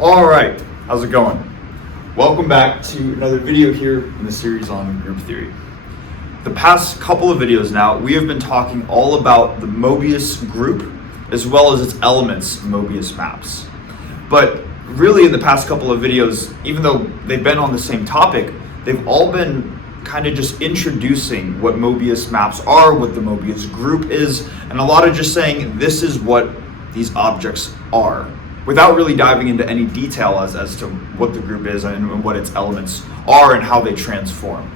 All right, how's it going? Welcome back to another video here in the series on group theory. The past couple of videos now, we have been talking all about the Möbius group as well as its elements, Möbius maps. But really in the past couple of videos, even though they've been on the same topic, they've all been kind of just introducing what Möbius maps are, what the Möbius group is, and a lot of just saying this is what these objects are, without really diving into any detail as to what the group is and what its elements are and how they transform.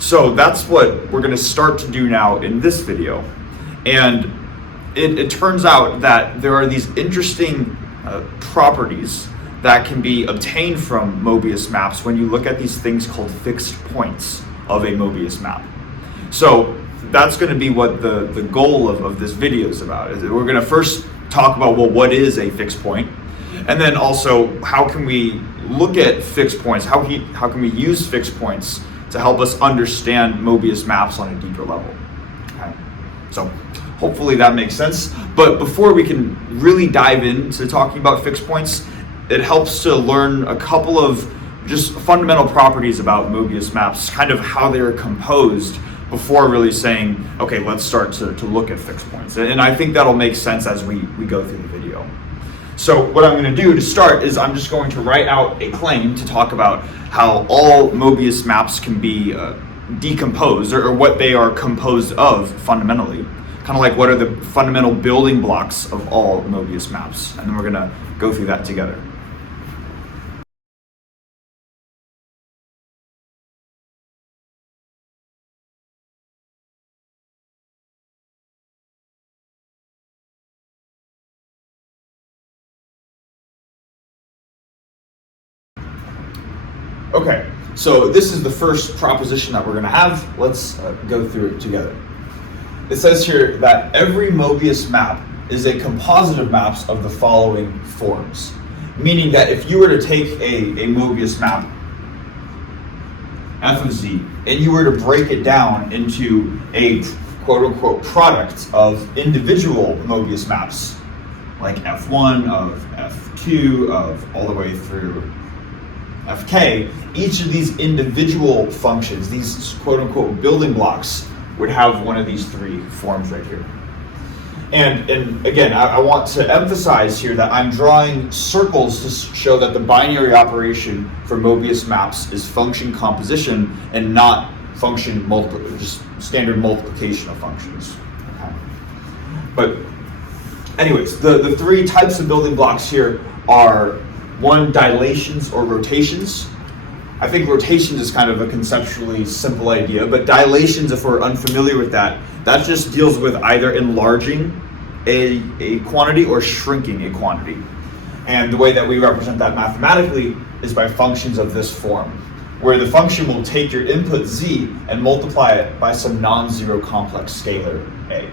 So that's what we're going to start to do now in this video. And it turns out that there are these interesting properties that can be obtained from Möbius maps when you look at these things called fixed points of a Möbius map. So that's going to be what the goal of this video is about. We're going to first talk about, well, what is a fixed point? And then also, how can we look at fixed points? How can we use fixed points to help us understand Möbius maps on a deeper level? Okay. So hopefully that makes sense. But before we can really dive into talking about fixed points, it helps to learn a couple of just fundamental properties about Möbius maps, kind of how they're composed, before really saying, okay, let's start to look at fixed points. And I think that'll make sense as we go through the video. So what I'm going to do to start is I'm just going to write out a claim to talk about how all Möbius maps can be decomposed, or what they are composed of fundamentally. Kind of like what are the fundamental building blocks of all Möbius maps. And then we're going to go through that together. Okay, so this is the first proposition that we're going to have. Let's go through it together. It says here that every Möbius map is a composite of maps of the following forms. Meaning that if you were to take a Möbius map, f of z, and you were to break it down into a quote-unquote product of individual Möbius maps, like f1 of f2 of all the way through fk, each of these individual functions, these quote-unquote building blocks, would have one of these three forms right here. And again, I want to emphasize here that I'm drawing circles to show that the binary operation for Möbius maps is function composition and not function just standard multiplication of functions. Okay. But anyways, the three types of building blocks here are: one, dilations or rotations. I think rotations is kind of a conceptually simple idea, but dilations, if we're unfamiliar with that, that just deals with either enlarging a quantity or shrinking a quantity. And the way that we represent that mathematically is by functions of this form, where the function will take your input z and multiply it by some non-zero complex scalar a.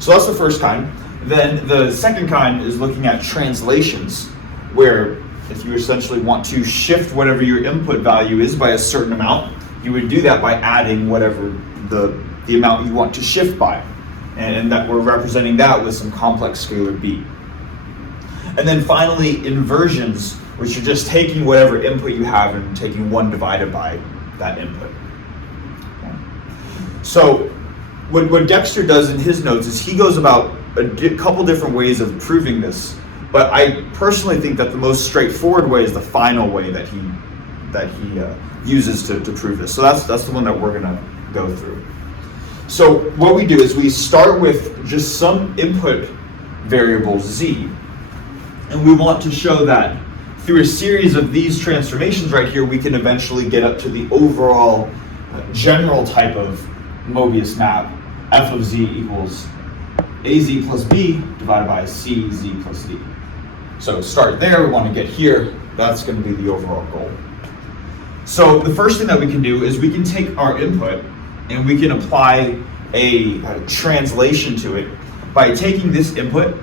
So that's the first kind. Then the second kind is looking at translations, where if you essentially want to shift whatever your input value is by a certain amount, you would do that by adding whatever the amount you want to shift by. And that we're representing that with some complex scalar b. And then finally, inversions, which are just taking whatever input you have and taking 1 divided by that input. So what Dexter does in his notes is he goes about a couple different ways of proving this. But I personally think that the most straightforward way is the final way that he uses to prove this. So that's the one that we're going to go through. So what we do is we start with just some input variable z, and we want to show that through a series of these transformations right here, we can eventually get up to the overall general type of Möbius map, f of z equals az plus b divided by cz plus d. So start there, we want to get here, that's going to be the overall goal. So the first thing that we can do is we can take our input and we can apply a translation to it by taking this input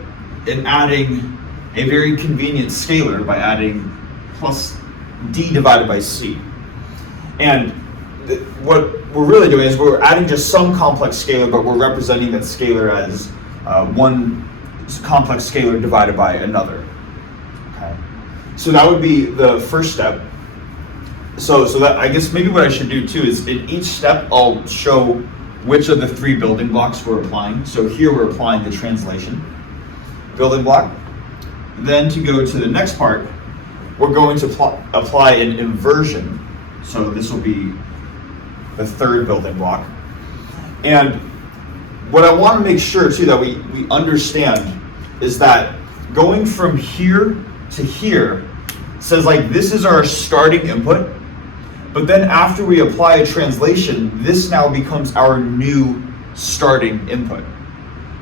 and adding a very convenient scalar by adding plus d divided by c. And what we're really doing is we're adding just some complex scalar, but we're representing that scalar as one complex scalar divided by another. Okay. So that would be the first step. So that, I guess maybe what I should do too is in each step I'll show which of the 3 building blocks we're applying. So here we're applying the translation building block. Then to go to the next part, we're going to apply an inversion. So this will be the 3rd building block. And what I want to make sure too that we understand is that going from here to here says like this is our starting input, but then after we apply a translation, this now becomes our new starting input.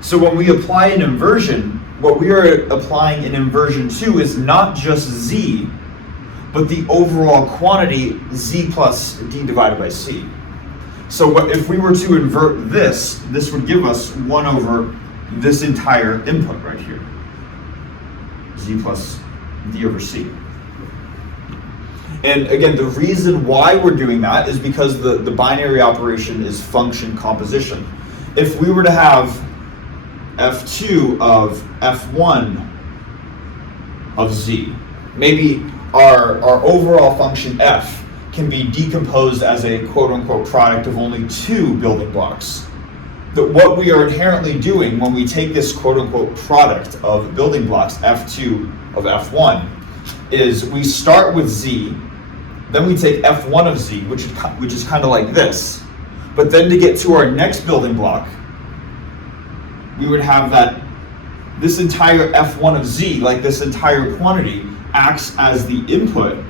So when we apply an inversion, what we are applying an inversion to is not just z, but the overall quantity z plus d divided by c. So if we were to invert this, this would give us 1 over this entire input right here, z plus d over c. And again, the reason why we're doing that is because the binary operation is function composition. If we were to have f2 of f1 of z, maybe our overall function f can be decomposed as a quote-unquote product of only 2 building blocks. But what we are inherently doing when we take this quote-unquote product of building blocks, f2 of f1, is we start with z, then we take f1 of z, which is kind of like this. But then to get to our next building block, we would have that this entire f1 of z, like this entire quantity, acts as the input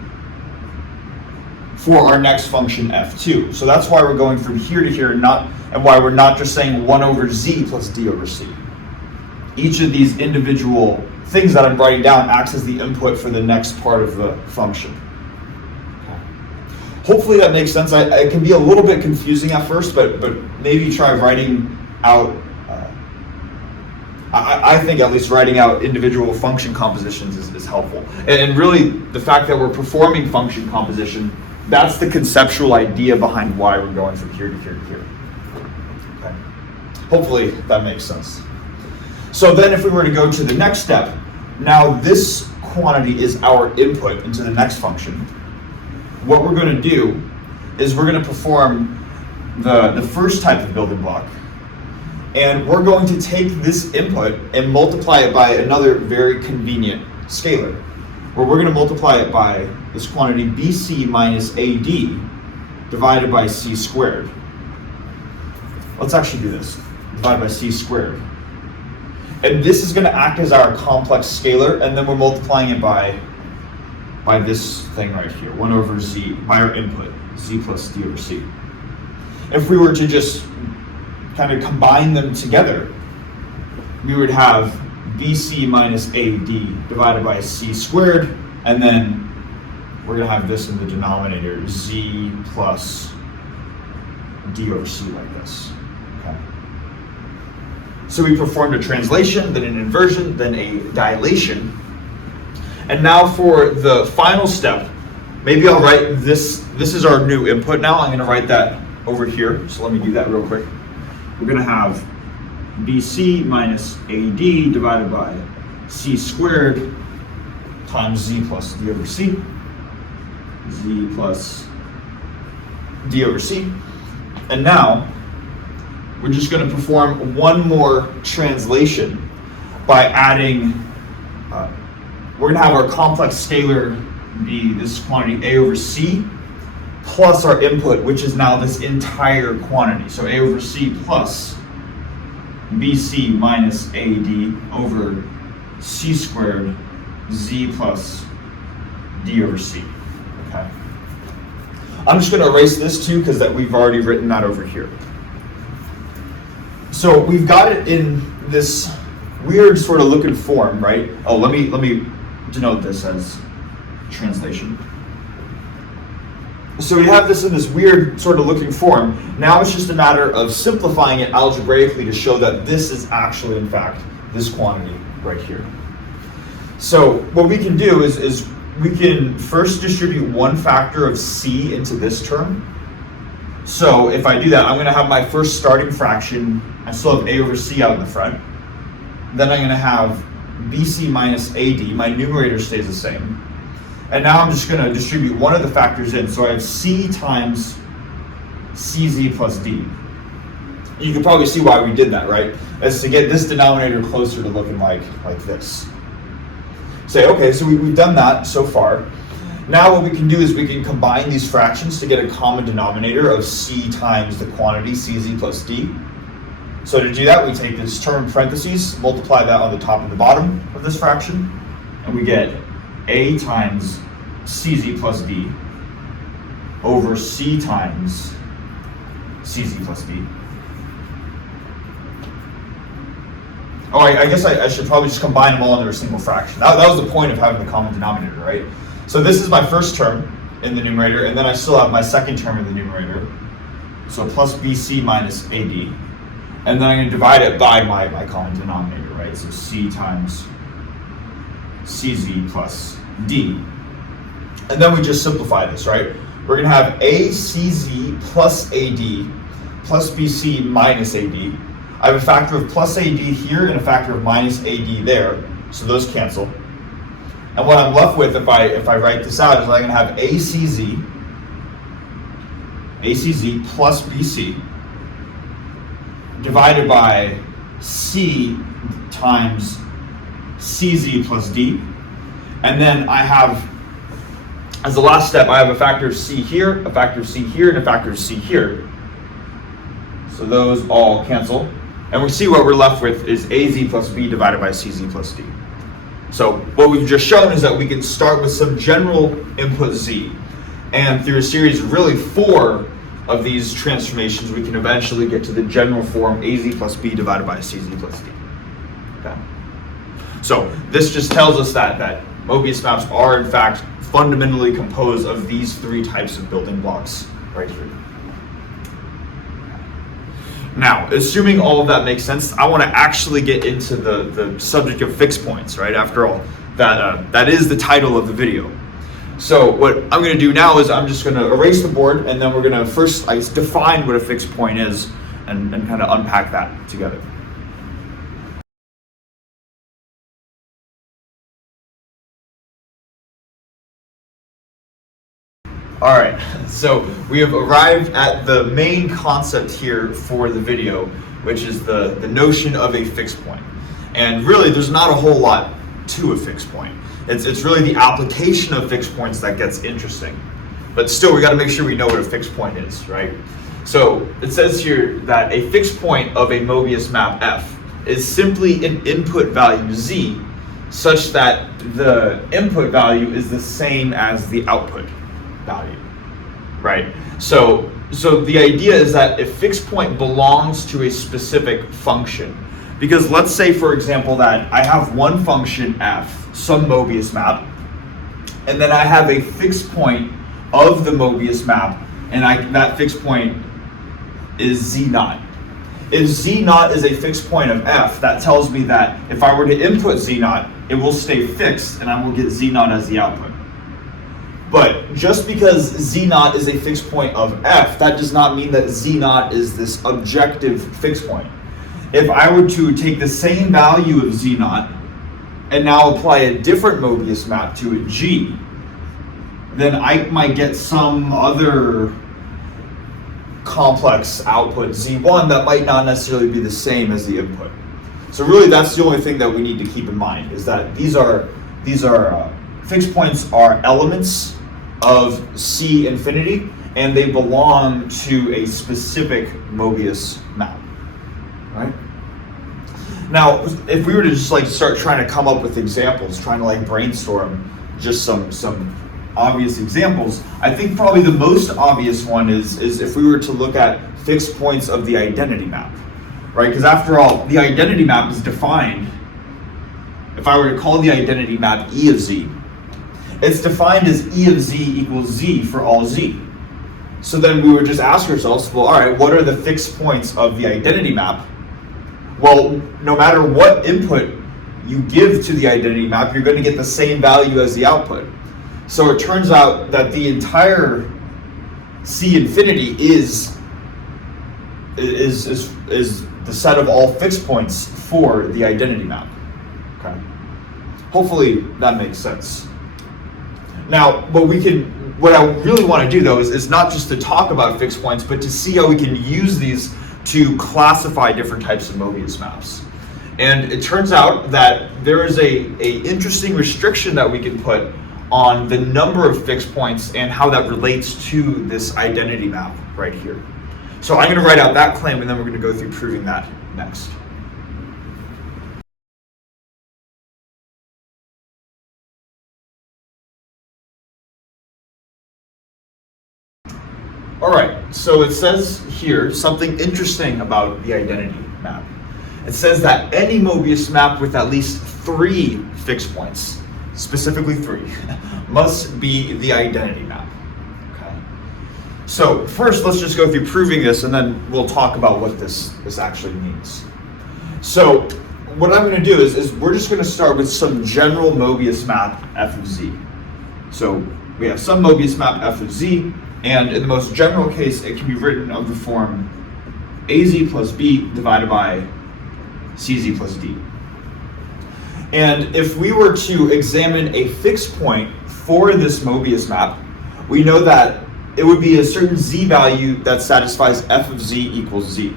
for our next function f2. So that's why we're going from here to here, and why we're not just saying 1 over z plus d over c. Each of these individual things that I'm writing down acts as the input for the next part of the function. Hopefully that makes sense. It can be a little bit confusing at first, but maybe try writing out, I think at least writing out individual function compositions is helpful. And really the fact that we're performing function composition, that's the conceptual idea behind why we're going from here to here to here. Okay. Hopefully that makes sense. So then if we were to go to the next step, now this quantity is our input into the next function. What we're going to do is we're going to perform the first type of building block. And we're going to take this input and multiply it by another very convenient scalar, where we're going to multiply it by this quantity BC minus AD divided by C squared. Let's actually do this. Divided by C squared. And this is going to act as our complex scalar, and then we're multiplying it by this thing right here, 1 over z, by our input, z plus d over c. If we were to just kind of combine them together, we would have bc minus ad divided by c squared, and then we're going to have this in the denominator, z plus d over c like this. Okay. So we performed a translation, then an inversion, then a dilation. And now for the final step, maybe I'll write this. This is our new input now. I'm going to write that over here. So let me do that real quick. We're going to have BC minus AD divided by C squared times Z plus D over C. Z plus D over C. And now we're just going to perform one more translation by adding, we're going to have our complex scalar be this quantity A over C plus our input, which is now this entire quantity. So A over C plus BC minus AD over C squared Z plus D over C. Okay. I'm just going to erase this too because that we've already written that over here. So we've got it in this weird sort of looking form, right? Oh, let me denote this as translation. So we have this in this weird sort of looking form. Now it's just a matter of simplifying it algebraically to show that this is actually, in fact, this quantity right here. So what we can do is we can first distribute one factor of C into this term. So if I do that, I'm going to have my first starting fraction. I still have A over C out in the front. Then I'm going to have BC minus AD. My numerator stays the same. And now I'm just going to distribute one of the factors in. So I have c times cz plus d. You can probably see why we did that, right? As to get this denominator closer to looking like this. Say, okay, so we've done that so far. Now what we can do is we can combine these fractions to get a common denominator of c times the quantity cz plus d. So to do that, we take this term in parentheses, multiply that on the top and the bottom of this fraction, and we get a times cz plus d over c times cz plus d. Oh, I guess I should probably just combine them all into a single fraction. That was the point of having the common denominator, right? So this is my first term in the numerator, and then I still have my second term in the numerator. So plus bc minus ad. And then I'm going to divide it by my common denominator, right? So c times cz plus d. And then we just simplify this, right? We're going to have acz plus ad plus bc minus ad. I have a factor of plus ad here and a factor of minus ad there, so those cancel. And what I'm left with, if I write this out, is I'm going to have acz plus bc divided by c times cz plus d. And then I have, as the last step, I have a factor of c here, a factor of c here, and a factor of c here. So those all cancel. And we see what we're left with is az plus b divided by cz plus d. So what we've just shown is that we can start with some general input z. And through a series of really 4 of these transformations, we can eventually get to the general form az plus b divided by cz plus d. Okay. So this just tells us that Möbius maps are in fact fundamentally composed of these 3 types of building blocks right here. Now, assuming all of that makes sense, I want to actually get into the subject of fixed points, right? After all, that is the title of the video. So what I'm going to do now is I'm just going to erase the board, and then we're going to first define what a fixed point is and kind of unpack that together. All right, so we have arrived at the main concept here for the video, which is the notion of a fixed point. And really, there's not a whole lot to a fixed point. It's really the application of fixed points that gets interesting. But still, we got to make sure we know what a fixed point is, right? So it says here that a fixed point of a Möbius map F is simply an input value z, such that the input value is the same as the output value, right? So the idea is that a fixed point belongs to a specific function. Because let's say, for example, that I have one function f, some Möbius map, and then I have a fixed point of the Möbius map, and that fixed point is z naught. If z naught is a fixed point of f, that tells me that if I were to input z naught, it will stay fixed, and I will get z naught as the output. But just because z naught is a fixed point of f, that does not mean that z naught is this objective fixed point. If I were to take the same value of z naught and now apply a different Möbius map to a g, then I might get some other complex output z1 that might not necessarily be the same as the input. So really, that's the only thing that we need to keep in mind, is that these are fixed points are elements of C infinity, and they belong to a specific Möbius map, right? Now, if we were to just start trying to come up with examples, trying to brainstorm just some obvious examples, I think probably the most obvious one is if we were to look at fixed points of the identity map, right? Because after all, the identity map is defined. If I were to call the identity map E of z, it's defined as E of z equals z for all z. So then we would just ask ourselves, well, all right, what are the fixed points of the identity map? Well, no matter what input you give to the identity map, you're going to get the same value as the output. So it turns out that the entire C infinity is the set of all fixed points for the identity map. Okay. Hopefully that makes sense. Now, what I really want to do though is not just to talk about fixed points, but to see how we can use these to classify different types of Möbius maps. And it turns out that there is a interesting restriction that we can put on the number of fixed points and how that relates to this identity map right here. So I'm going to write out that claim, and then we're going to go through proving that next. All right, so it says here something interesting about the identity map. It says that any Möbius map with at least 3 fixed points, specifically 3, must be the identity map. Okay. So first, let's just go through proving this, and then we'll talk about what this actually means. So what I'm going to do is we're just going to start with some general Möbius map f of z. So we have some Möbius map f of z, and in the most general case, it can be written of the form az plus b divided by cz plus d. And if we were to examine a fixed point for this Möbius map, we know that it would be a certain z value that satisfies f of z equals z.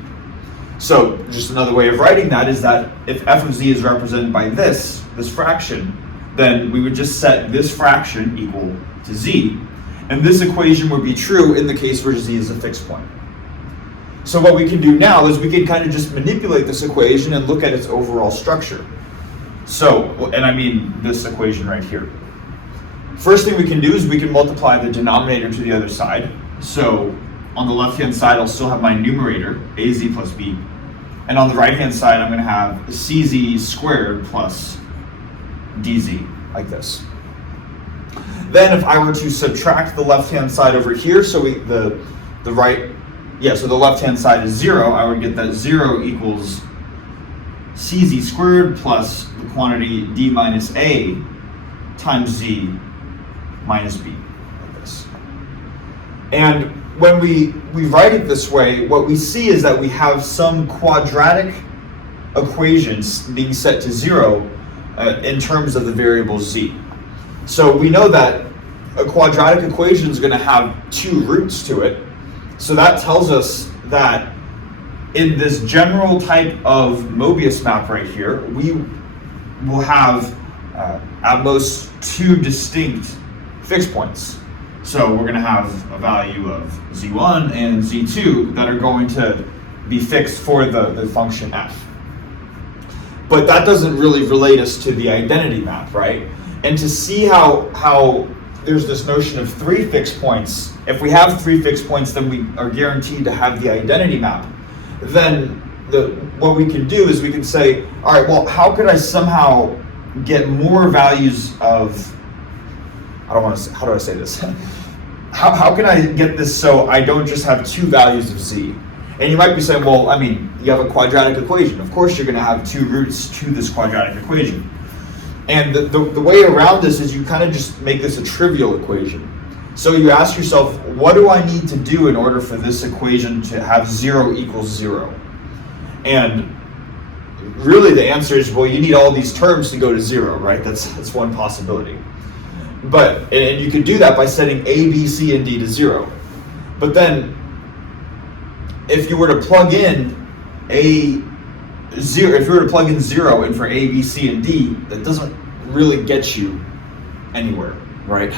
So just another way of writing that is that if f of z is represented by this fraction, then we would just set this fraction equal to z. And this equation would be true in the case where z is a fixed point. So what we can do now is we can kind of just manipulate this equation and look at its overall structure. So, and I mean this equation right here. First thing we can do is we can multiply the denominator to the other side. So on the left-hand side, I'll still have my numerator, az plus b. And on the right-hand side, I'm going to have cz squared plus dz, like this. Then if I were to subtract the left-hand side over here, so the left-hand side is 0, I would get that 0 equals cz squared plus the quantity d minus a times z minus b, like this. And when we write it this way, what we see is that we have some quadratic equations being set to 0 in terms of the variable z. So we know that a quadratic equation is going to have 2 roots to it. So that tells us that in this general type of Möbius map right here, we will have at most 2 distinct fixed points. So we're going to have a value of z1 and z2 that are going to be fixed for the function f. But that doesn't really relate us to the identity map, right? And to see how there's this notion of 3 fixed points, if we have 3 fixed points, then we are guaranteed to have the identity map. Then what we can do is we can say, all right, well, how could I somehow get more values of, how do I say this? How can I get this so I don't just have 2 values of z? And you might be saying, well, I mean, you have a quadratic equation. Of course you're going to have 2 roots to this quadratic equation. And the way around this is you kind of just make this a trivial equation. So you ask yourself, what do I need to do in order for this equation to have 0 equals 0? And really the answer is, well, you need all these terms to go to 0, right? That's one possibility. And you could do that by setting a, b, c, and d to 0. But then if you were to plug in if you were to plug in 0 in for a, b, c, and d, that doesn't really get you anywhere, right?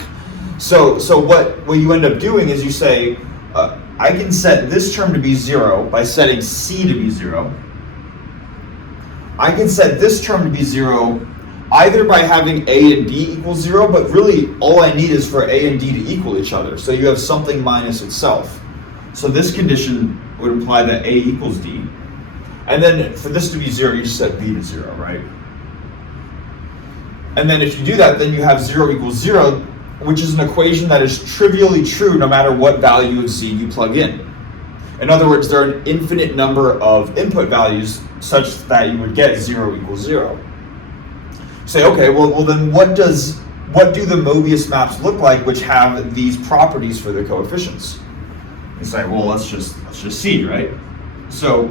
So what you end up doing is you say, I can set this term to be 0 by setting c to be 0. I can set this term to be 0 either by having a and b equal 0, but really all I need is for a and d to equal each other. So you have something minus itself. So this condition would imply that a equals d. And then for this to be 0, you just set b to 0, right? And then if you do that, then you have 0 equals 0, which is an equation that is trivially true no matter what value of z you plug in. In other words, there are an infinite number of input values such that you would get 0 equals 0. Say, okay, well then what do the Möbius maps look like which have these properties for their coefficients? You say, well, let's just see, right? So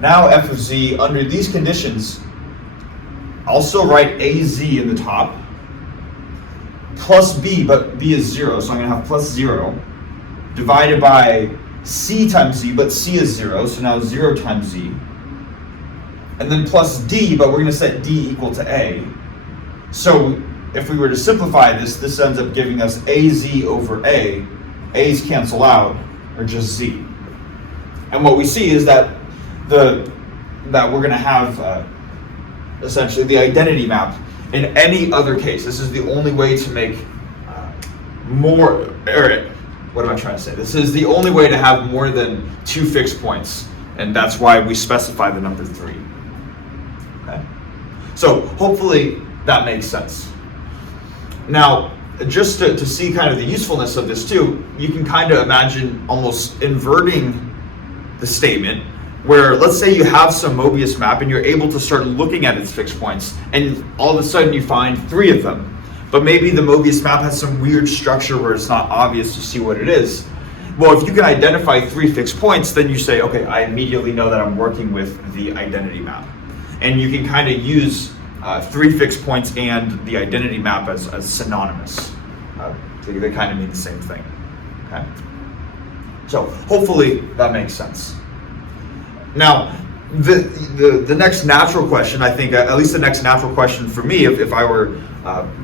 now f of z, under these conditions, I'll still write az in the top, plus b, but b is 0, so I'm going to have plus 0, divided by c times z, but c is 0, so now 0 times z. And then plus d, but we're going to set d equal to a. So if we were to simplify this, this ends up giving us az over a. A's cancel out, or just z. And what we see is that we're going to have essentially the identity map in any other case. This is the only way to make what am I trying to say? This is the only way to have more than 2 fixed points, and that's why we specify the number 3. Okay? So hopefully that makes sense. Now, just to see kind of the usefulness of this too, you can kind of imagine almost inverting the statement where, let's say you have some Möbius map and you're able to start looking at its fixed points, and all of a sudden you find 3 of them. But maybe the Möbius map has some weird structure where it's not obvious to see what it is. Well, if you can identify 3 fixed points, then you say, okay, I immediately know that I'm working with the identity map. And you can kind of use 3 fixed points and the identity map as synonymous. They kind of mean the same thing. Okay? So hopefully that makes sense. Now, the next natural question, I think, at least the next natural question for me, if I were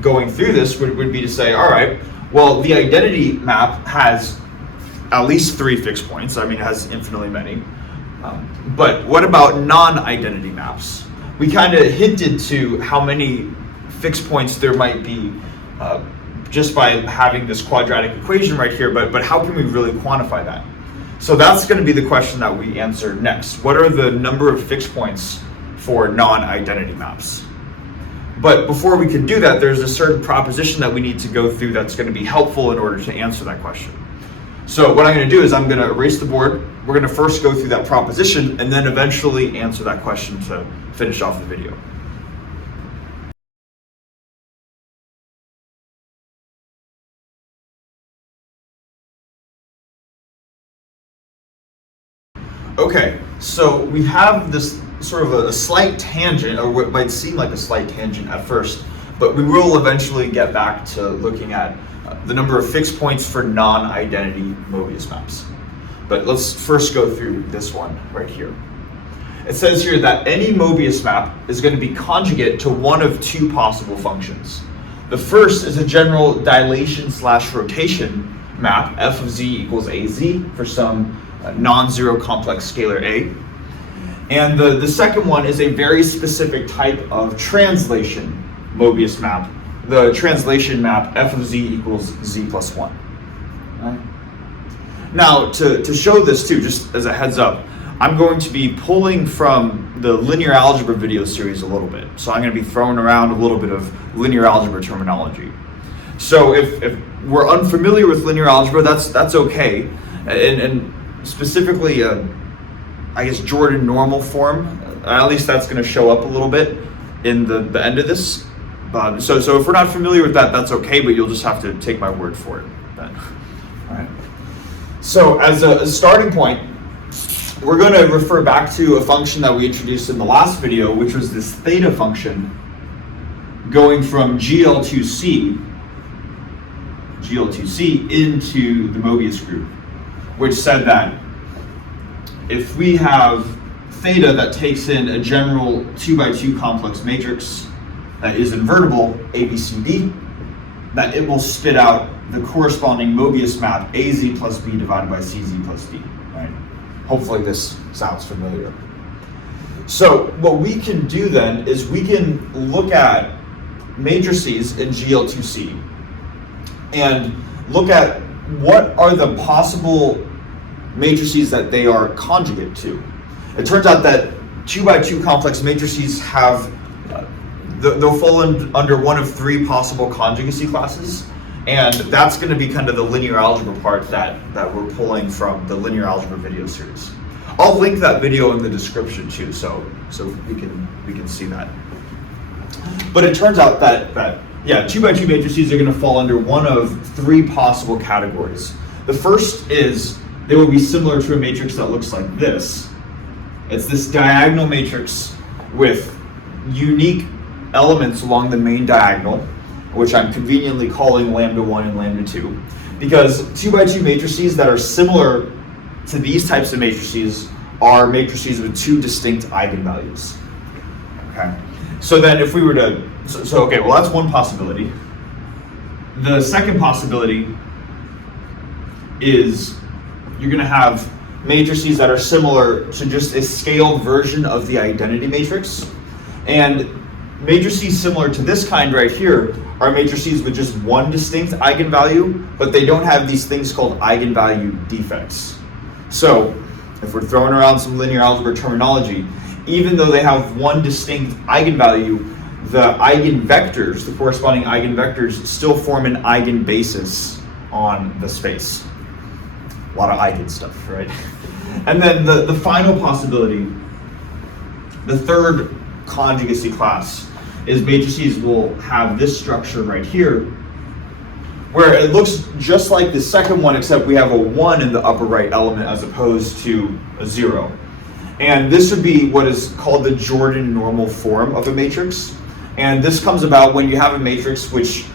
going through this, would be to say, all right, well, the identity map has at least 3 fixed points. I mean, it has infinitely many. But what about non-identity maps? We kind of hinted to how many fixed points there might be just by having this quadratic equation right here, but how can we really quantify that? So that's going to be the question that we answer next. What are the number of fixed points for non-identity maps? But before we can do that, there's a certain proposition that we need to go through that's going to be helpful in order to answer that question. So what I'm going to do is I'm going to erase the board. We're going to first go through that proposition and then eventually answer that question to finish off the video. Okay, so we have this sort of a slight tangent, or what might seem like a slight tangent at first, but we will eventually get back to looking at the number of fixed points for non-identity Möbius maps. But let's first go through this one right here. It says here that any Möbius map is going to be conjugate to one of 2 possible functions. The first is a general dilation/rotation map, f of z equals az, for some non-zero complex scalar a. And the second one is a very specific type of translation Möbius map, the translation map f of z equals z plus 1. Right? Now, to show this too, just as a heads up, I'm going to be pulling from the linear algebra video series a little bit. So I'm going to be throwing around a little bit of linear algebra terminology. So if we're unfamiliar with linear algebra, that's okay. And specifically, I guess Jordan normal form, at least that's going to show up a little bit in the end of this. So if we're not familiar with that, that's okay, but you'll just have to take my word for it then. All right. So as a starting point, we're going to refer back to a function that we introduced in the last video, which was this theta function going from GL2C into the Möbius group, which said that if we have theta that takes in a general 2x2 complex matrix that is invertible, ABCD, that it will spit out the corresponding Möbius map AZ plus B divided by CZ plus D. Right? Hopefully this sounds familiar. So what we can do then is we can look at matrices in GL2C and look at what are the possible matrices that they are conjugate to. It turns out that 2x2 complex matrices have, they'll fall under one of 3 possible conjugacy classes, and that's going to be kind of the linear algebra part that we're pulling from the linear algebra video series. I'll link that video in the description too, so we can see that. But it turns out that 2x2 matrices are going to fall under one of 3 possible categories. The first is they will be similar to a matrix that looks like this. It's this diagonal matrix with unique elements along the main diagonal, which I'm conveniently calling lambda 1 and lambda 2, because 2 by 2 matrices that are similar to these types of matrices are matrices with two distinct eigenvalues. Okay. So then if we were to, okay, well that's one possibility. The second possibility is you're going to have matrices that are similar to just a scaled version of the identity matrix. And matrices similar to this kind right here are matrices with just one distinct eigenvalue, but they don't have these things called eigenvalue defects. So if we're throwing around some linear algebra terminology, even though they have one distinct eigenvalue, the eigenvectors, the corresponding eigenvectors, still form an eigenbasis on the space. A lot of eigen stuff, right? And then the final possibility, the third conjugacy class, is matrices will have this structure right here, where it looks just like the second one, except we have a 1 in the upper right element as opposed to a 0. And this would be what is called the Jordan normal form of a matrix. And this comes about when you have a matrix which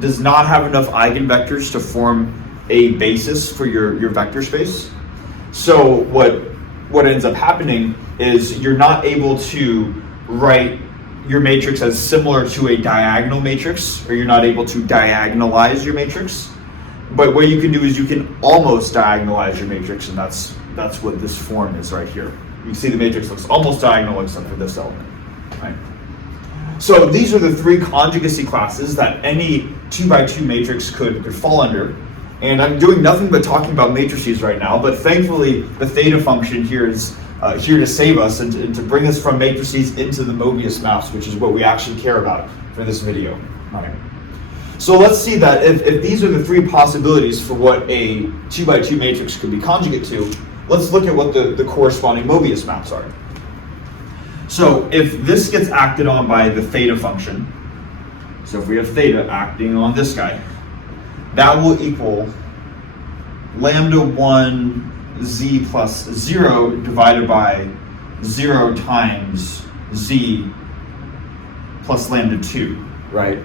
does not have enough eigenvectors to form a basis for your vector space. So what ends up happening is you're not able to write your matrix as similar to a diagonal matrix, or you're not able to diagonalize your matrix. But what you can do is you can almost diagonalize your matrix, and that's what this form is right here. You can see the matrix looks almost diagonal except for this element, right? So these are the three conjugacy classes that any 2 by 2 matrix could fall under. And I'm doing nothing but talking about matrices right now, but thankfully the theta function here is here to save us and to bring us from matrices into the Möbius maps, which is what we actually care about for this video. Right. So let's see that if these are the three possibilities for what a 2 by 2 matrix could be conjugate to, let's look at what the corresponding Möbius maps are. So if this gets acted on by the theta function, so if we have theta acting on this guy, that will equal lambda 1 z plus 0 divided by 0 times z plus lambda 2, right?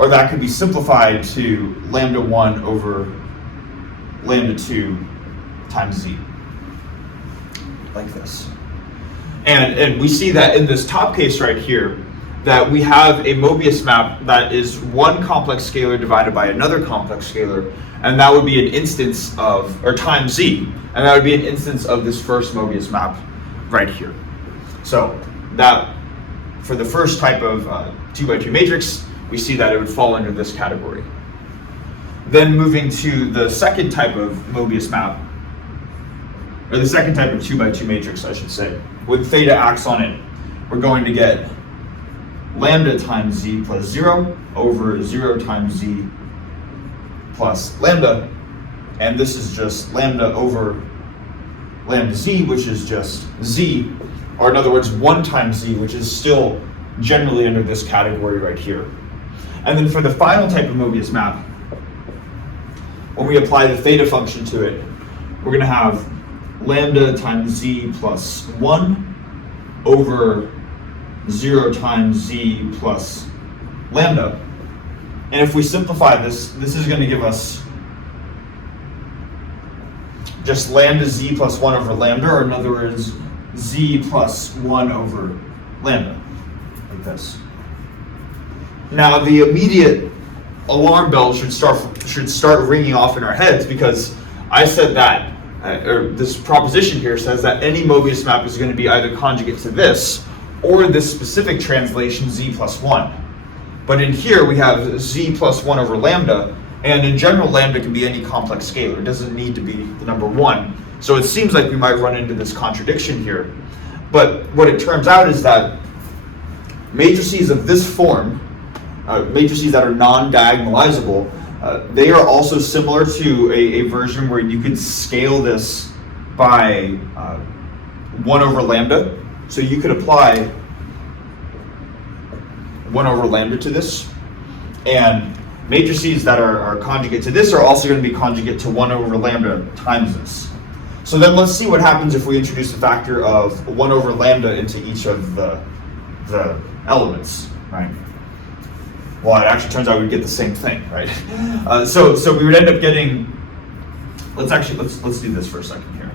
Or that could be simplified to lambda 1 over lambda 2 times z, like this. And we see that in this top case right here, that we have a Möbius map that is one complex scalar divided by another complex scalar, and that would be an instance of, or times z, and that would be an instance of this first Möbius map right here. So that, for the first type of 2 by 2 matrix, we see that it would fall under this category. Then moving to the second type of Möbius map, or the second type of 2 by 2 matrix, I should say, when theta acts on it, we're going to get lambda times z plus 0 over 0 times z plus lambda, and this is just lambda over lambda z, which is just z, or in other words 1 times z, which is still generally under this category right here. And then for the final type of Möbius map, when we apply the theta function to it, we're going to have lambda times z plus 1 over 0 times z plus lambda. And if we simplify this, this is going to give us just lambda z plus 1 over lambda, or in other words, z plus 1 over lambda, like this. Now the immediate alarm bell should start ringing off in our heads, because I said that, or this proposition here says that any Möbius map is going to be either conjugate to this, or this specific translation z plus 1. But in here we have z plus 1 over lambda, and in general lambda can be any complex scalar. It doesn't need to be the number 1. So it seems like we might run into this contradiction here. But what it turns out is that matrices of this form, matrices that are non-diagonalizable, they are also similar to a version where you could scale this by 1 over lambda. So you could apply 1 over lambda to this, and matrices that are conjugate to this are also going to be conjugate to 1 over lambda times this. So then let's see what happens if we introduce a factor of 1 over lambda into each of the elements, right? Well, it actually turns out we'd get the same thing, right? So we would end up getting, let's do this for a second here.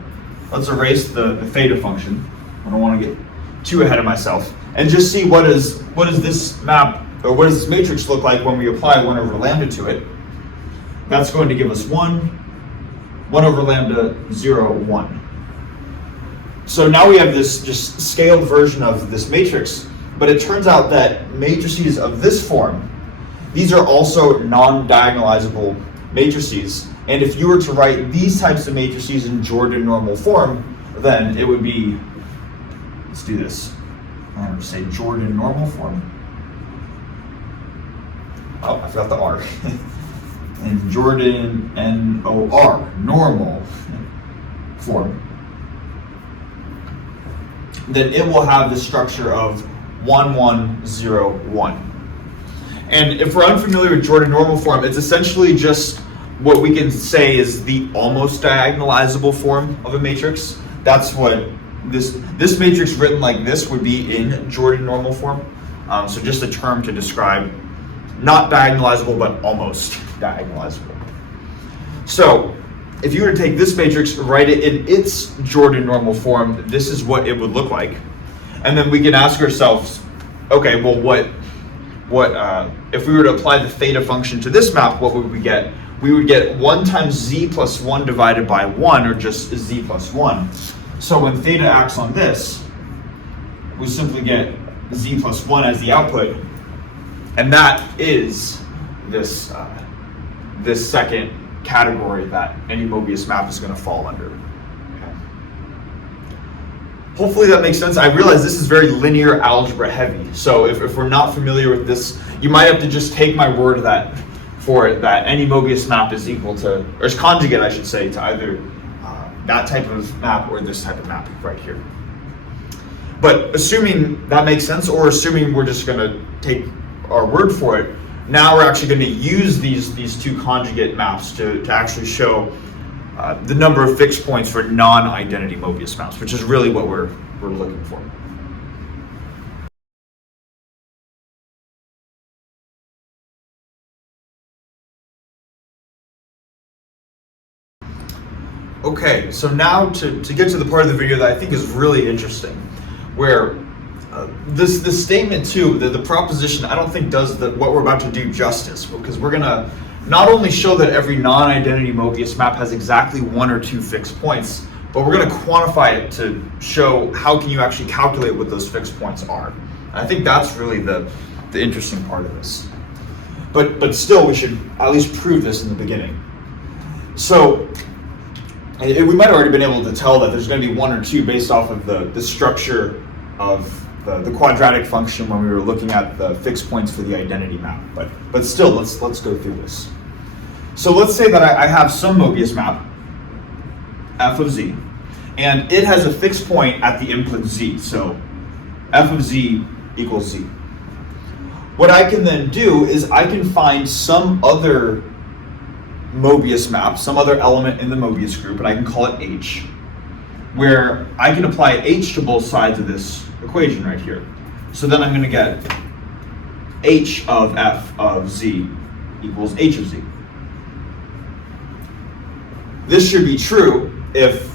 Let's erase the theta function. I don't want to get too ahead of myself. And just see what does this map, or what does this matrix look like when we apply 1 over lambda to it. That's going to give us 1 over lambda, 0, 1. So now we have this just scaled version of this matrix, but it turns out that matrices of this form, these are also non-diagonalizable matrices. And if you were to write these types of matrices in Jordan normal form, then it would be, let's do this. I'm going to say Jordan normal form. Oh, I forgot the R. And Jordan NOR, normal form. Then it will have the structure of 1, 1, 0, 1. And if we're unfamiliar with Jordan normal form, it's essentially just what we can say is the almost diagonalizable form of a matrix. That's what this matrix written like this would be in Jordan normal form. So just a term to describe not diagonalizable, but almost diagonalizable. So if you were to take this matrix, write it in its Jordan normal form, this is what it would look like. And then we can ask ourselves, okay, well, what if we were to apply the theta function to this map, what would we get? We would get 1 times z plus 1 divided by 1, or just z plus 1. So when theta acts on this, we simply get z plus 1 as the output, and that is this second category that any Möbius map is going to fall under. Okay. Hopefully that makes sense. I realize this is very linear algebra heavy, so if we're not familiar with this, you might have to just take my word that any Möbius map is equal to, or is conjugate, I should say, to either that type of map or this type of map right here. But assuming that makes sense, or assuming we're just going to take our word for it, now we're actually going to use these two conjugate maps to actually show the number of fixed points for non-identity Möbius maps, which is really what we're looking for. Okay, so now to get to the part of the video that I think is really interesting, where this statement too, the proposition, I don't think does what we're about to do justice, because we're gonna not only show that every non-identity Möbius map has exactly 1 or 2 fixed points, but we're gonna quantify it to show how can you actually calculate what those fixed points are. And I think that's really the interesting part of this. But still, we should at least prove this in the beginning. So we might have already been able to tell that there's going to be 1 or 2 based off of the structure of the quadratic function when we were looking at the fixed points for the identity map. But still, let's go through this. So let's say that I have some Möbius map, f of z, and it has a fixed point at the input z. So f of z equals z. What I can then do is I can find some other Möbius map, some other element in the Möbius group, and I can call it h, where I can apply h to both sides of this equation right here. So then I'm going to get h of f of z equals h of z. This should be true if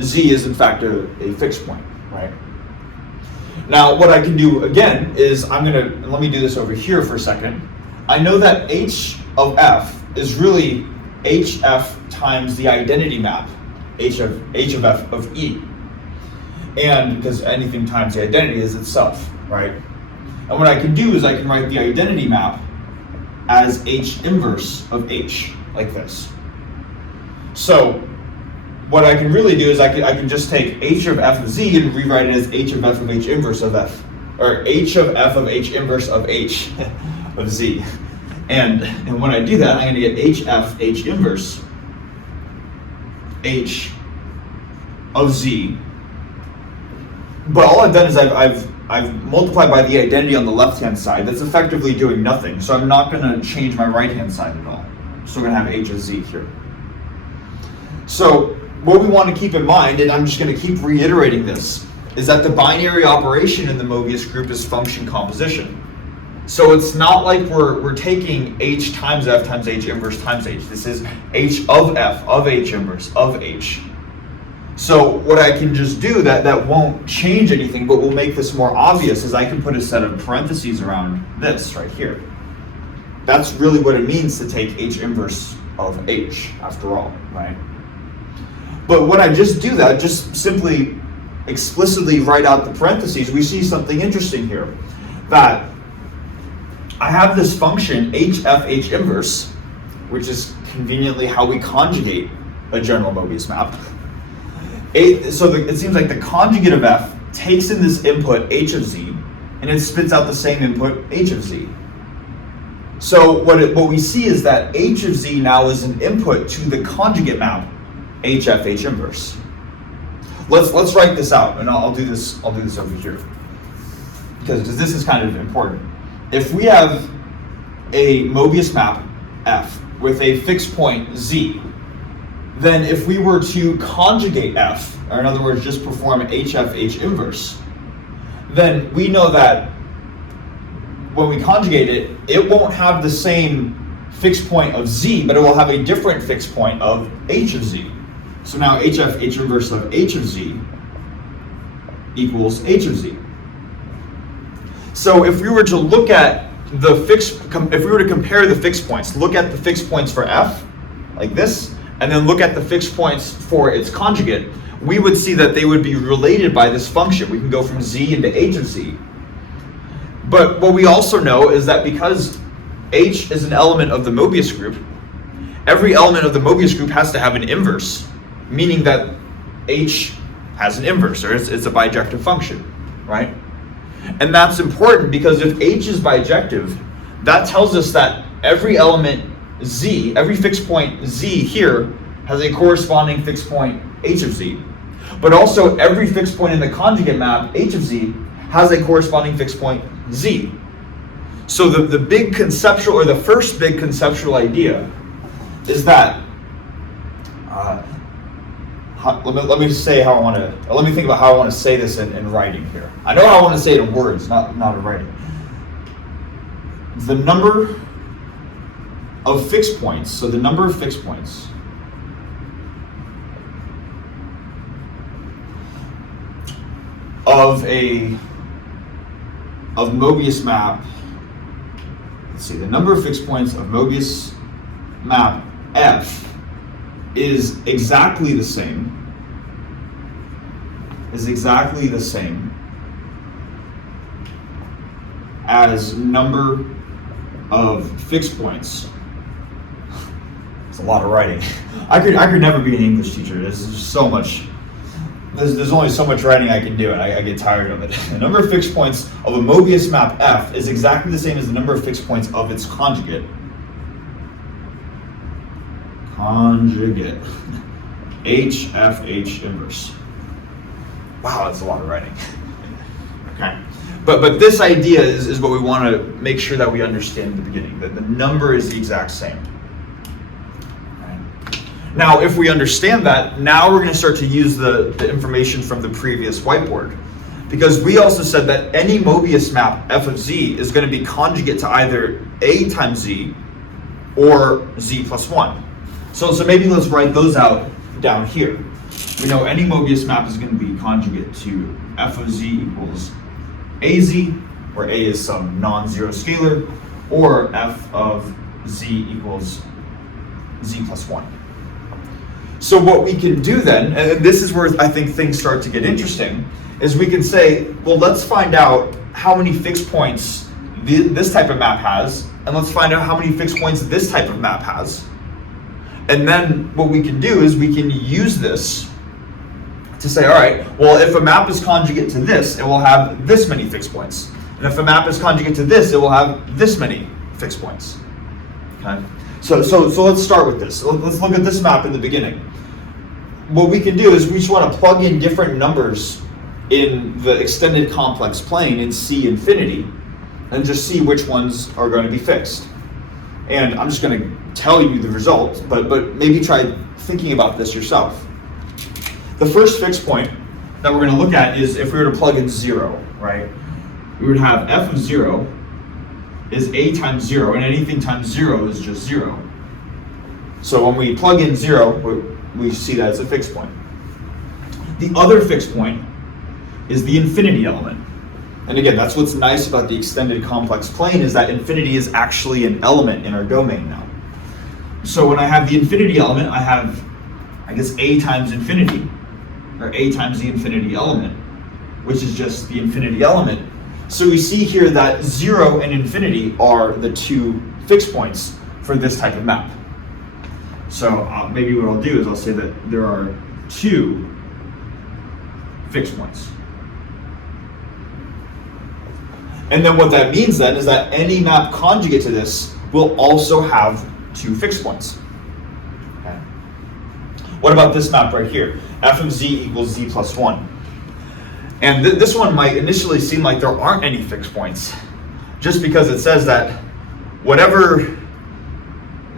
z is in fact a fixed point, right? Now what I can do again is let me do this over here for a second. I know that h of f is really hf times the identity map, h of f of e. And because anything times the identity is itself, right? And what I can do is I can write the identity map as h inverse of h, like this. So what I can really do is I can just take h of f of z and rewrite it as h of f of h inverse of f, or h of f of h inverse of h of z. And when I do that, I'm going to get hf h inverse h of z. But all I've done is I've multiplied by the identity on the left-hand side. That's effectively doing nothing. So I'm not going to change my right-hand side at all. So we're going to have h of z here. So what we want to keep in mind, and I'm just going to keep reiterating this, is that the binary operation in the Möbius group is function composition. So it's not like we're taking h times f times h inverse times h. This is h of f of h inverse of h. So what I can just do that won't change anything, but will make this more obvious, is I can put a set of parentheses around this right here. That's really what it means to take h inverse of h, after all, right? But when I just do that, just simply explicitly write out the parentheses, we see something interesting here. That I have this function h inverse, which is conveniently how we conjugate a general Möbius map. It seems like the conjugate of f takes in this input h of z, and it spits out the same input h of z. So what we see is that h of z now is an input to the conjugate map h inverse. Let's write this out, and I'll do this over here because this is kind of important. If we have a Möbius map f with a fixed point z, then if we were to conjugate f, or in other words, just perform h inverse, then we know that when we conjugate it, it won't have the same fixed point of z, but it will have a different fixed point of h of z. So now h inverse of h of z equals h of z. So if we were to look at if we were to compare the fixed points, look at the fixed points for f, like this, and then look at the fixed points for its conjugate, we would see that they would be related by this function. We can go from z into h of z. But what we also know is that because h is an element of the Möbius group, every element of the Möbius group has to have an inverse, meaning that h has an inverse, or it's a bijective function, right? And that's important because if h is bijective, that tells us that every element z, every fixed point z here, has a corresponding fixed point h of z. But also every fixed point in the conjugate map h of z has a corresponding fixed point z. So the big conceptual, or the first big conceptual idea is that let me think about how I want to say this in writing here. I know how I want to say it in words, not in writing. The number of fixed points, so the number of fixed points of Möbius map, let's see, the number of fixed points of Möbius map f is exactly the same as number of fixed points. It's a lot of writing. I could never be an English teacher. There's so much. There's only so much writing I can do, and I get tired of it. The number of fixed points of a Möbius map f is exactly the same as the number of fixed points of its conjugate. h inverse. Wow, that's a lot of writing. Okay, but this idea is what we want to make sure that we understand in the beginning, that the number is the exact same. Right. Now, if we understand that, now we're going to start to use the information from the previous whiteboard, because we also said that any Möbius map f of z is going to be conjugate to either a times z or z plus 1. So maybe let's write those out down here. We know any Möbius map is going to be conjugate to f of z equals az, where a is some non-zero scalar, or f of z equals z plus 1. So what we can do then, and this is where I think things start to get interesting, is we can say, well, let's find out how many fixed points this type of map has, and let's find out how many fixed points this type of map has. And then what we can do is we can use this to say, all right, well, if a map is conjugate to this, it will have this many fixed points. And if a map is conjugate to this, it will have this many fixed points. Okay? So let's start with this. Let's look at this map in the beginning. What we can do is we just want to plug in different numbers in the extended complex plane in C infinity and just see which ones are going to be fixed. And I'm just going to tell you the results, but maybe try thinking about this yourself. The first fixed point that we're going to look at is if we were to plug in 0, right? We would have f of 0 is a times 0, and anything times 0 is just 0. So when we plug in 0, we see that as a fixed point. The other fixed point is the infinity element. And again, that's what's nice about the extended complex plane, is that infinity is actually an element in our domain now. So when I have the infinity element, I have, I guess, a times infinity, or a times the infinity element, which is just the infinity element. So we see here that 0 and infinity are the two fixed points for this type of map. So maybe what I'll do is I'll say that there are two fixed points. And then what that means then is that any map conjugate to this will also have two fixed points. Okay. What about this map right here? F of z equals z plus 1. And this one might initially seem like there aren't any fixed points, just because it says that whatever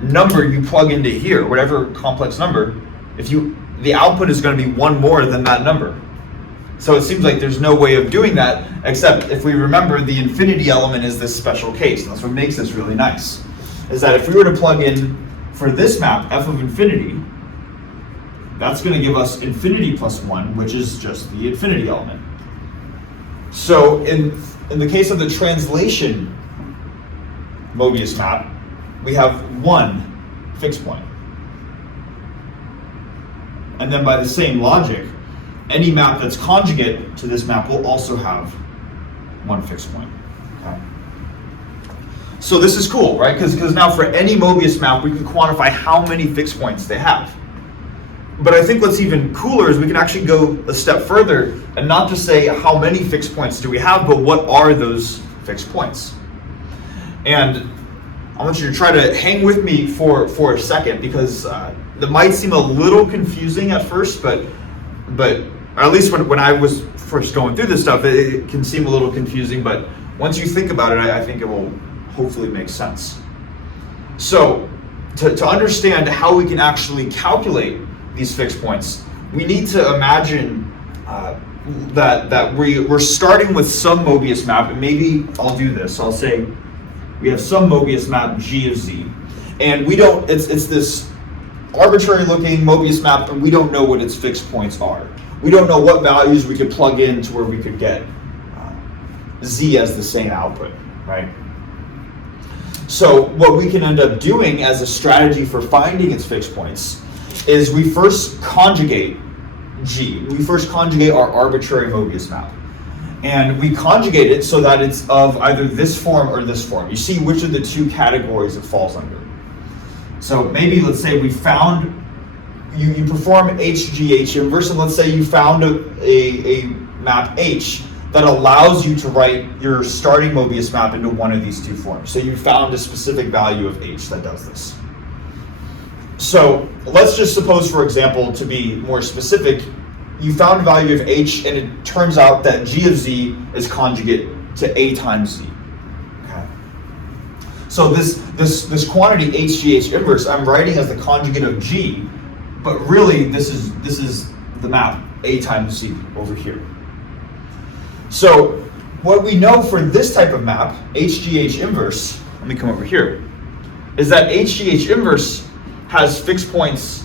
number you plug into here, whatever complex number, the output is going to be one more than that number. So it seems like there's no way of doing that, except if we remember the infinity element is this special case. That's what makes this really nice, is that if we were to plug in for this map, f of infinity, that's going to give us infinity plus 1, which is just the infinity element. So in the case of the translation Möbius map, we have one fixed point. And then by the same logic, any map that's conjugate to this map will also have one fixed point. Okay. So this is cool, right? Because now for any Möbius map, we can quantify how many fixed points they have. But I think what's even cooler is we can actually go a step further and not just say how many fixed points do we have, but what are those fixed points? And I want you to try to hang with me for a second, because that might seem a little confusing at first, but or at least when I was first going through this stuff, it can seem a little confusing, but once you think about it, I think it will hopefully make sense. So to understand how we can actually calculate these fixed points, we need to imagine that we're starting with some Möbius map, and maybe I'll do this. I'll say we have some Möbius map G of Z, and it's this arbitrary looking Möbius map, and we don't know what its fixed points are. We don't know what values we could plug in to where we could get Z as the same output, right? So what we can end up doing as a strategy for finding its fixed points is we first conjugate G. We first conjugate our arbitrary Möbius map. And we conjugate it so that it's of either this form or this form. You see which of the two categories it falls under. So maybe let's say we found, you perform HGH inverse, and let's say you found a map H that allows you to write your starting Möbius map into one of these two forms. So you found a specific value of H that does this. So let's just suppose, for example, to be more specific, you found a value of H, and it turns out that G of Z is conjugate to A times Z. Okay. So this quantity HGH inverse, I'm writing as the conjugate of G, but really this is the map A times Z over here. So what we know for this type of map, HGH inverse, let me come over here, is that HGH inverse has fixed points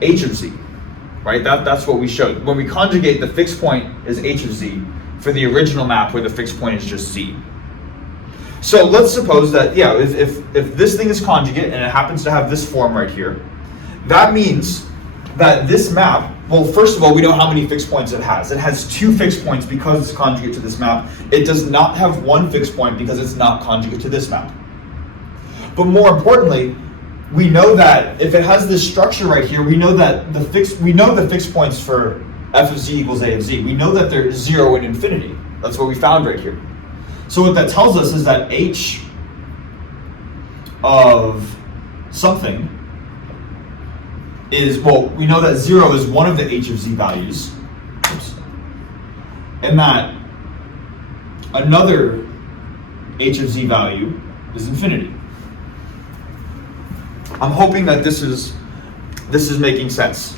H of Z, right? That's what we showed. When we conjugate, the fixed point is H of Z for the original map where the fixed point is just Z. So let's suppose that, yeah, if this thing is conjugate and it happens to have this form right here, that means that this map, well, first of all, we know how many fixed points it has. It has two fixed points because it's conjugate to this map. It does not have one fixed point because it's not conjugate to this map. But more importantly, we know that if it has this structure right here, we know that the fixed points for f of z equals a of z. We know that they're 0 and infinity. That's what we found right here. So what that tells us is that h of something is, well, we know that 0 is one of the h of z values. Oops. And that another h of z value is infinity. I'm hoping that this is making sense.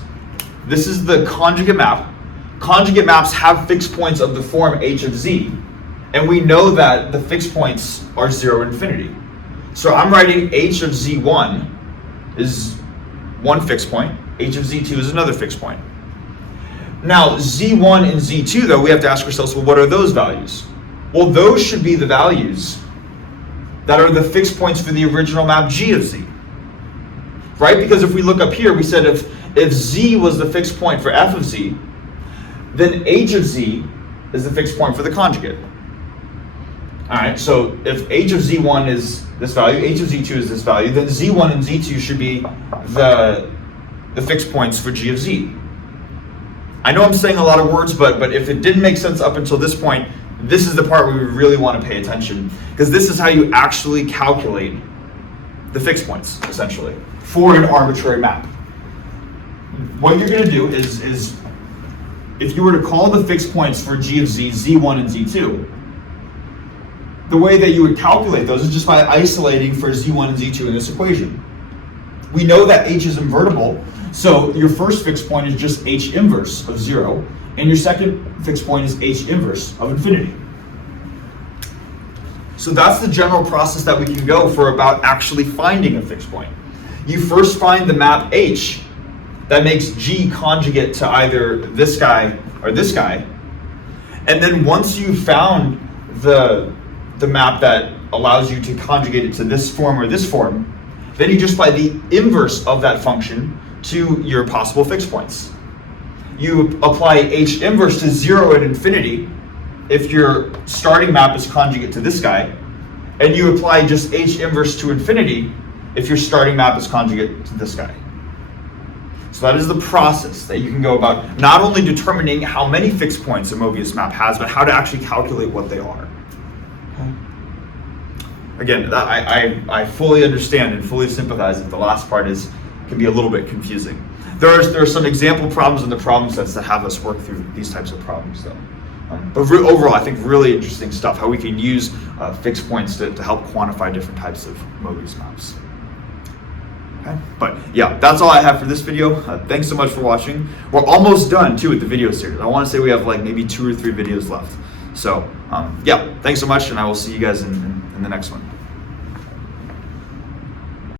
This is the conjugate map. Conjugate maps have fixed points of the form h of z. And we know that the fixed points are 0 and infinity. So I'm writing h of z1 is one fixed point, h of z2 is another fixed point. Now, z1 and z2, though, we have to ask ourselves, well, what are those values? Well, those should be the values that are the fixed points for the original map g of z. Right? Because if we look up here, we said if z was the fixed point for f of z, then h of z is the fixed point for the conjugate. All right, so if h of z1 is this value, h of z2 is this value, then z1 and z2 should be the fixed points for g of z. I know I'm saying a lot of words, but if it didn't make sense up until this point, this is the part where we really want to pay attention, because this is how you actually calculate the fixed points, essentially, for an arbitrary map. What you're going to do is if you were to call the fixed points for g of z, z1 and z2, the way that you would calculate those is just by isolating for z1 and z2 in this equation. We know that h is invertible, so your first fixed point is just h inverse of 0, and your second fixed point is h inverse of infinity. So that's the general process that we can go for about actually finding a fixed point. You first find the map h that makes g conjugate to either this guy or this guy, and then once you've found the map that allows you to conjugate it to this form or this form, then you just apply the inverse of that function to your possible fixed points. You apply h inverse to 0 and infinity if your starting map is conjugate to this guy, and you apply just h inverse to infinity if your starting map is conjugate to this guy. So that is the process that you can go about not only determining how many fixed points a Möbius map has, but how to actually calculate what they are. Again, I fully understand and fully sympathize that the last part can be a little bit confusing. There are some example problems in the problem sets that have us work through these types of problems, though. But overall, I think really interesting stuff, how we can use fixed points to help quantify different types of Möbius maps. Okay. But yeah, that's all I have for this video. Thanks so much for watching. We're almost done, too, with the video series. I want to say we have like maybe 2 or 3 videos left. So yeah, thanks so much, and I will see you guys in the next one.